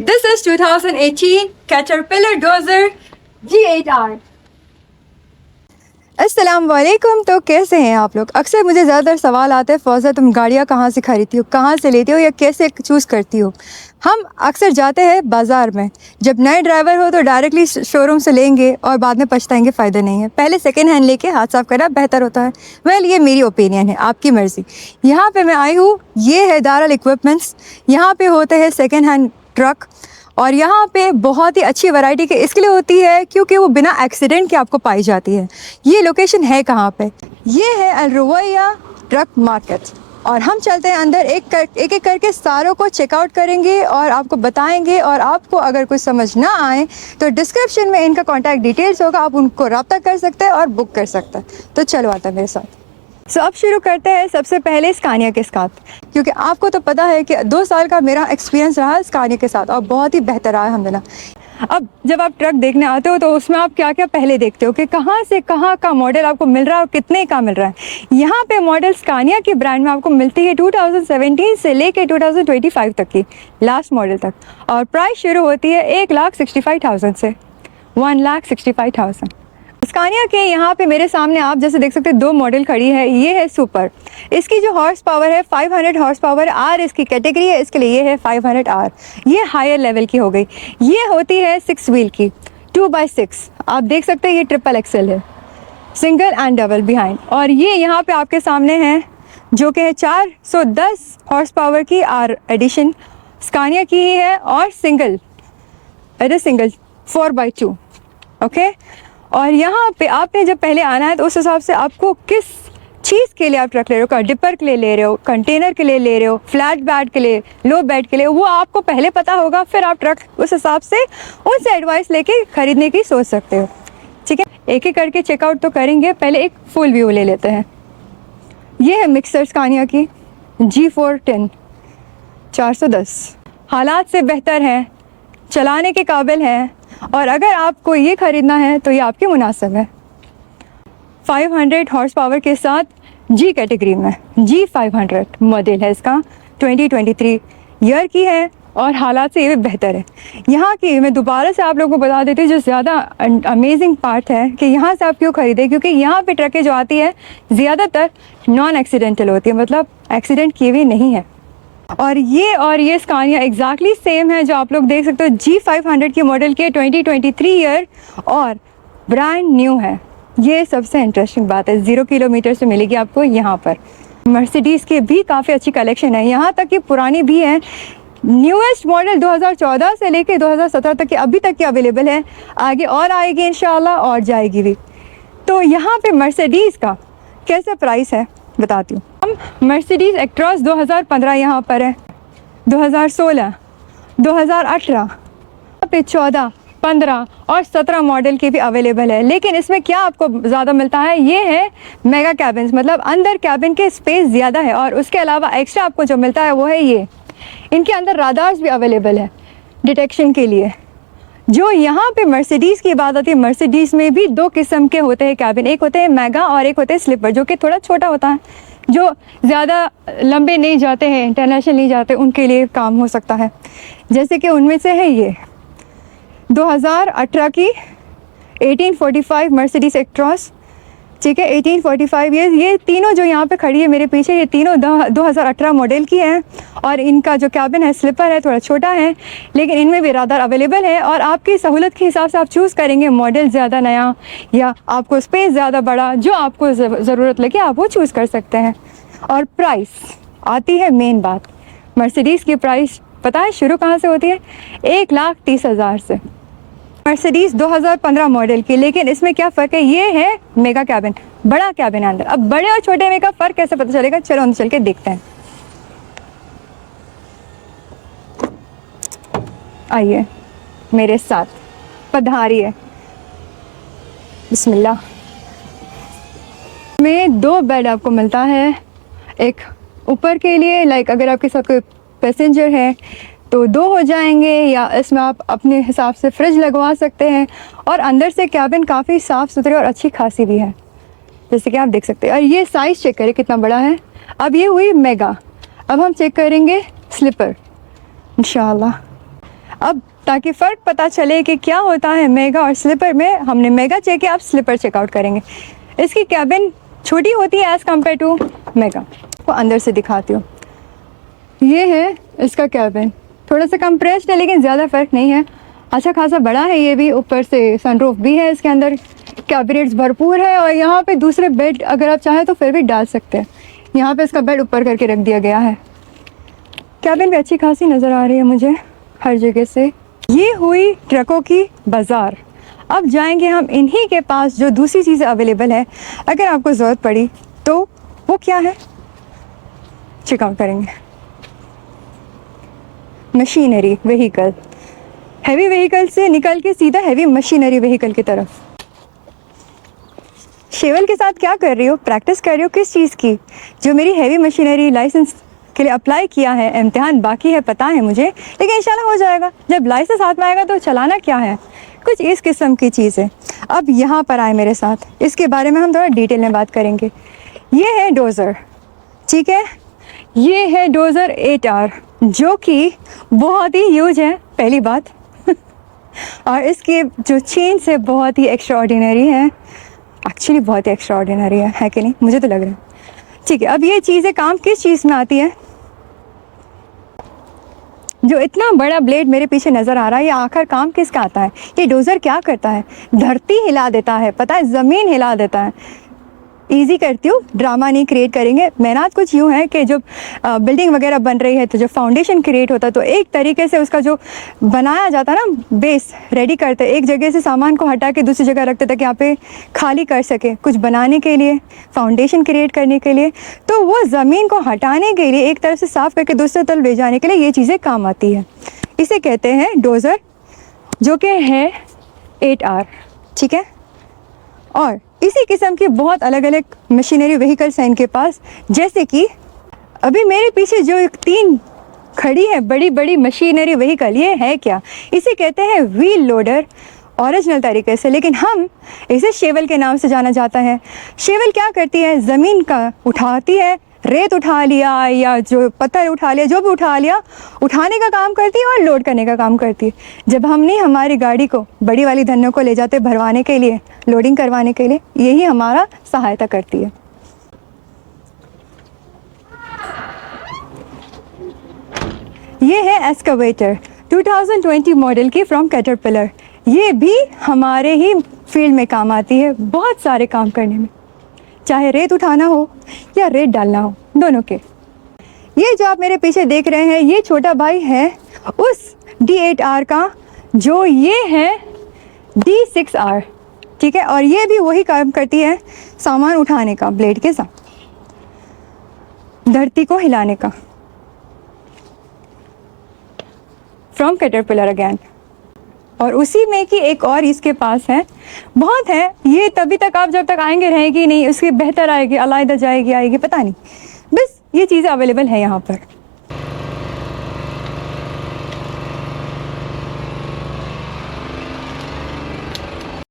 This is 2018 Caterpillar Dozer G8R। अस्सलाम वालेकुम। तो कैसे हैं आप लोग? अक्सर मुझे ज़्यादातर सवाल आते हैं, फ़ौज़ा तुम गाड़ियाँ कहाँ से ख़रीदती हो, कहाँ से लेती हो या कैसे चूज़ करती हो? हम अक्सर जाते हैं बाज़ार में। जब नए ड्राइवर हो तो डायरेक्टली शोरूम से लेंगे और बाद में पछताएंगे, फ़ायदा नहीं है। पहले सेकेंड हैंड लेके हाथ साफ़ करना बेहतर होता है। वेल, ये मेरी ओपिनियन है, आपकी मर्ज़ी। यहाँ पे मैं आई हूँ, ये है दारुल इक्विपमेंट्स। यहाँ पे होते हैं सेकेंड हैंड ट्रक और यहाँ पे बहुत ही अच्छी वैरायटी के इसलिए होती है क्योंकि वो बिना एक्सीडेंट के आपको पाई जाती है। ये लोकेशन है कहाँ पे? ये है अल रुवैया ट्रक मार्केट और हम चलते हैं अंदर, एक एक करके सारों को चेकआउट करेंगे और आपको बताएंगे। और आपको अगर कुछ समझ ना आए तो डिस्क्रिप्शन में इनका कॉन्टैक्ट डिटेल्स होगा, आप उनको रब्ता कर सकते हैं और बुक कर सकते हैं। तो चलो आता है मेरे साथ। अब शुरू करते हैं सबसे पहले स्कानिया के साथ, क्योंकि आपको तो पता है कि 2 साल का मेरा एक्सपीरियंस रहा स्कानिया के साथ और बहुत ही बेहतर रहा अल्हम्दुलिल्लाह। अब जब आप ट्रक देखने आते हो तो उसमें आप क्या क्या पहले देखते हो कि कहाँ से कहाँ का मॉडल आपको मिल रहा है और कितने का मिल रहा है। यहाँ पे मॉडल स्कानिया की ब्रांड में आपको मिलती है 2017 से लेके 2025 तक की लास्ट मॉडल तक, और प्राइस शुरू होती है 1,65,000 से 1,65,000। स्कानिया के यहाँ पे मेरे सामने आप जैसे देख सकते हैं 2 मॉडल खड़ी है। ये है सुपर, इसकी जो हॉर्स पावर है 500 हॉर्स पावर। आर इसकी कैटेगरी है, इसके लिए ये है 500 आर, ये हायर लेवल की हो गई। ये होती है 6 व्हील की 2x6। आप देख सकते हैं ये ट्रिपल एक्सल है, सिंगल एंड डबल बिहाइंड। और ये यहाँ पे आपके सामने है जो कि है 410 हॉर्स पावर की आर एडिशन स्कानिया की ही है और सिंगल 4x2। ओके, और यहाँ पे आपने जब पहले आना है तो उस हिसाब से आपको किस चीज़ के लिए आप ट्रक ले रहे हो, डिपर के लिए ले रहे हो, कंटेनर के लिए ले रहे हो, फ्लैट बेड के लिए, लो बेड के लिए, वो आपको पहले पता होगा। फिर आप ट्रक उस हिसाब से उनसे एडवाइस लेके ख़रीदने की सोच सकते हो। ठीक है, एक एक करके चेकआउट तो करेंगे, पहले एक फुल व्यू ले लेते हैं। ये है मिक्सर स्कानिया की G410 410, हालात से बेहतर है, चलाने के काबिल है, और अगर आपको ये ख़रीदना है तो ये आपके मुनासिब है। 500 हॉर्स पावर के साथ जी कैटेगरी में G500 मॉडल है इसका, 2023 ईयर की है और हालात से ये भी बेहतर है। यहाँ की मैं दोबारा से आप लोगों को बता देती हूँ जो ज़्यादा अमेजिंग पार्ट है कि यहाँ से आप क्यों ख़रीदें, क्योंकि यहाँ पे ट्रकें जो आती है ज़्यादातर नॉन एक्सीडेंटल होती है, मतलब एक्सीडेंट किए हुए नहीं है। और ये स्कानिया एग्जैक्टली सेम है जो आप लोग देख सकते हो G500 की मॉडल की 2023 ईयर और ब्रांड न्यू है। ये सबसे इंटरेस्टिंग बात है, 0 किलोमीटर से मिलेगी आपको यहाँ पर। मर्सिडीज़ की भी काफ़ी अच्छी कलेक्शन है, यहाँ तक कि पुरानी भी है। न्यूएस्ट मॉडल 2014 से लेके 2017 तक की अभी तक की अवेलेबल है, आगे और आएगी इंशाल्लाह और जाएगी भी। तो यहाँ पे मर्सिडीज़ का कैसा प्राइस है बताती हूँ। हम मर्सिडीज़ एक्ट्रॉस 2015 यहाँ पर है, 2016, 2018 पे 14, 15 और 17 मॉडल की भी अवेलेबल है। लेकिन इसमें क्या आपको ज़्यादा मिलता है, ये है मेगा कैबिन्स, मतलब अंदर कैबिन के स्पेस ज़्यादा है। और उसके अलावा एक्स्ट्रा आपको जो मिलता है वो है ये, इनके अंदर राडार्स भी अवेलेबल है डिटेक्शन के लिए। जो यहाँ पे मर्सिडीज़ की बात आती है, मर्सिडीज़ में भी 2 किस्म के होते हैं कैबिन, एक होते हैं मेगा और एक होते हैं स्लीपर, जो कि थोड़ा छोटा होता है, जो ज़्यादा लंबे नहीं जाते हैं, इंटरनेशनल नहीं जाते, उनके लिए काम हो सकता है। जैसे कि उनमें से है ये 2018 की 1845 मर्सिडीज़ एक्ट्रॉस, ठीक है, 1845 ये तीनों जो यहाँ पे खड़ी है मेरे पीछे, ये तीनों 2018 मॉडल की हैं। और इनका जो कैबिन है स्लीपर है, थोड़ा छोटा है, लेकिन इनमें भी राडार अवेलेबल है। और आपकी सहूलत के हिसाब से आप चूज़ करेंगे मॉडल ज़्यादा नया या आपको स्पेस ज़्यादा बड़ा, जो आपको ज़रूरत लगे आप वो चूज़ कर सकते हैं। और प्राइस आती है मेन बात, मर्सिडीज़ की प्राइस पता है शुरू कहाँ से होती है? 1,30,000 से। मर्सिडीज़ 2015 मॉडल की, लेकिन इसमें क्या फ़र्क है, ये है मेगा कैबिन, बड़ा कैबिन है अंदर। अब बड़े और छोटे में का फ़र्क कैसे पता चलेगा, चलो अंदर चल के देखते हैं। आइए मेरे साथ, पधारिए, बिस्मिल्लाह। में 2 बेड आपको मिलता है, एक ऊपर के लिए, लाइक अगर आपके साथ कोई पैसेंजर है तो 2 हो जाएंगे, या इसमें आप अपने हिसाब से फ्रिज लगवा सकते हैं। और अंदर से कैबिन काफ़ी साफ़ सुथरी और अच्छी खासी भी है, जैसे कि आप देख सकते हैं। और ये साइज़ चेक करें कितना बड़ा है। अब ये हुई मेगा, अब हम चेक करेंगे स्लीपर इंशाल्लाह। अब ताकि फ़र्क पता चले कि क्या होता है मेगा और स्लीपर में, हमने मेगा चेक किया, अब स्लीपर चेकआउट करेंगे। इसकी कैबिन छोटी होती है एज़ कम्पेयर टू मेगा। वो अंदर से दिखाती हूँ। ये है इसका कैबिन, थोड़ा सा कंप्रेस्ड है लेकिन ज़्यादा फ़र्क नहीं है, अच्छा खासा बड़ा है। ये भी ऊपर से सनरूफ भी है, इसके अंदर कैबिनेट्स भरपूर है और यहाँ पे दूसरे बेड अगर आप चाहें तो फिर भी डाल सकते हैं। यहाँ पे इसका बेड ऊपर करके रख दिया गया है। कैबिन भी अच्छी खासी नज़र आ रही है मुझे हर जगह से। ये हुई ट्रकों की बाज़ार। अब जाएंगे हम इन्हीं के पास जो दूसरी चीज़ें अवेलेबल है, अगर आपको ज़रूरत पड़ी तो वो क्या है चेकआउट करेंगे। मशीनरी व्हीकल, हैवी व्हीकल से निकल के सीधा हैवी मशीनरी व्हीकल की तरफ। शेवल के साथ क्या कर रही हो, प्रैक्टिस कर रही हो किस चीज़ की? जो मेरी हैवी मशीनरी लाइसेंस के लिए अप्लाई किया है, इम्तिहान बाकी है पता है मुझे, लेकिन इंशाल्लाह हो जाएगा। जब लाइसेंस हाथ में आएगा तो चलाना क्या है, कुछ इस किस्म की चीज़ है। अब यहाँ पर आए मेरे साथ, इसके बारे में हम थोड़ा डिटेल में बात करेंगे। ये है डोज़र, ठीक है, ये है डोज़र 8R जो कि बहुत ही ह्यूज है पहली बात और इसके जो चेन्स है बहुत ही एक्स्ट्राऑर्डिनरी है, एक्चुअली बहुत ही एक्स्ट्राऑर्डिनरी है कि नहीं, मुझे तो लग रहा है। ठीक है, अब ये चीज़ें काम किस चीज़ में आती है? जो इतना बड़ा ब्लेड मेरे पीछे नज़र आ रहा है, ये आखिर काम किसका आता है? ये डोज़र क्या करता है? धरती हिला देता है, पता है, ज़मीन हिला देता है। ईजी करती हूँ, ड्रामा नहीं क्रिएट करेंगे। मेहनत कुछ यूँ है कि जब बिल्डिंग वगैरह बन रही है तो जब फाउंडेशन क्रिएट होता है तो एक तरीके से उसका जो बनाया जाता है ना, बेस रेडी करते, एक जगह से सामान को हटा के दूसरी जगह रखते ताकि यहाँ पे खाली कर सके कुछ बनाने के लिए, फाउंडेशन क्रिएट करने के लिए। तो वो ज़मीन को हटाने के लिए, एक तरफ से साफ़ करके दूसरे तरफ ले जाने के लिए ये चीज़ें काम आती है। इसे कहते हैं डोज़र, जो कि है 8R, ठीक है। और इसी किस्म की बहुत अलग अलग मशीनरी व्हीकल्स हैं इनके पास, जैसे कि अभी मेरे पीछे जो 3 खड़ी है बड़ी बड़ी मशीनरी व्हीकल, ये है क्या? इसे कहते हैं व्हील लोडर ओरिजिनल तरीके से, लेकिन हम इसे शेवल के नाम से जाना जाता है। शेवल क्या करती है? ज़मीन का उठाती है, रेत उठा लिया या जो पत्थर उठा लिया, जो भी उठा लिया, उठाने का काम करती है और लोड करने का काम करती है। जब हमने हमारी गाड़ी को, बड़ी वाली धन्नों को ले जाते भरवाने के लिए, लोडिंग करवाने के लिए, यही हमारा सहायता करती है। ये है एस्कावेटर 2020 मॉडल की फ्रॉम कैटरपिलर। ये भी हमारे ही फील्ड में काम आती है, बहुत सारे काम करने में, चाहे रेत उठाना हो या रेत डालना हो, दोनों के। ये जो आप मेरे पीछे देख रहे हैं, ये छोटा भाई है उस D8R का, जो ये है D6R, ठीक है। और ये भी वही काम करती है, सामान उठाने का ब्लेड के साथ, धरती को हिलाने का, फ्रॉम कैटरपिलर अगेन। और उसी में की एक और इसके पास है, बहुत है ये, तभी तक आप जब तक आएंगे रहेगी नहीं, उसकी बेहतर आएगी, अलग जाएगी, आएगी, पता नहीं, बस ये चीज़ें अवेलेबल है यहाँ पर।